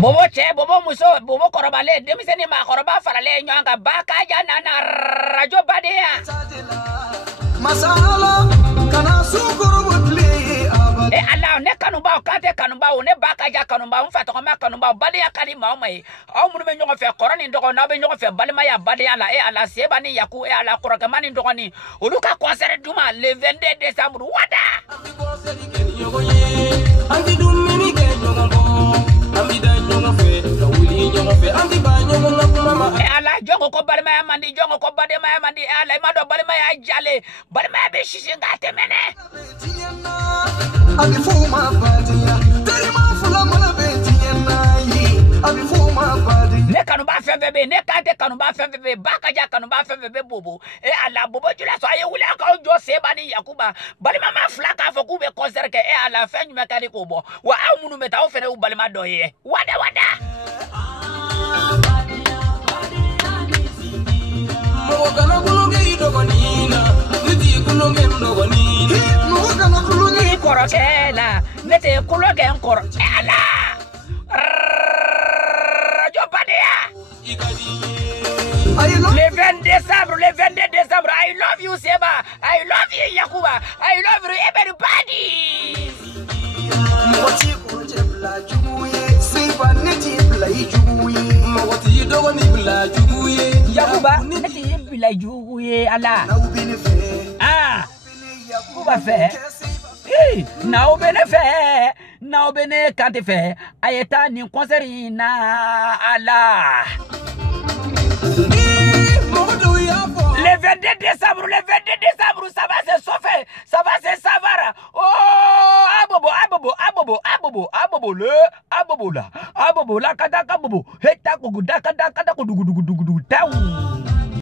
Bobo che, bobo muso, bobo korobale, demiseni ma koroba farale nyanga baka jana na rajo badea. Masala kana sukuru butli abad. Allah ne kanumba kate kanumba ne baka ja kanumba mfato kama kanumba badea kali maumai. Au munu nyongo fe korani ndoko na be nyongo fe balima ya badea la ala sebani yaku ala korokamani ndoko ni. Uluka konsere duma le 22 décembre wada. Anti dumini ke nyongo. Ami da nyongo fe, da wuli nyongo fe, anti ba nyongo na mama. Ala jongo ko balima ya mandi, jongo ko badema ya mandi, ala mado balima ya jale, balima ya be shishinga temene. Abi fuma badia, teri ma fula mana betiena yi. Abi fuma badia. Ne kanumba fe bebe, ne kante kanumba fe bebe, baka ja kanumba fe bebe bobo. Ala bobo jula so aye wuli aka jo sebani yakuba. Balima ma flaka fo kube concert ke ala fe nyume kali ko bo. Wa au munu meta o fene u balima do ye. Wada wada. Mo kana kulunge idogonina, niti kulunge ndogonina. Mo kana kulunge Korokela, nete kuloge nkoro. Ala. Jo badea. Le 20 décembre, le 22 décembre, I love you Seba, I love you Yakuba, I love you everybody. Moti koje bla juye, sipa neti bla juye. Moti dogoni bla juye. Yakuba, neti bla juye ala. Na ubine fe. Ah, Yakuba fe. Na obene fe, na obene kante fe, ayeta ni konseri na ala. Le 22 décembre, ça va se chauffer, ça va se savoir. Oh, abobo la, kada kabobo, heta kugu daka dugu down.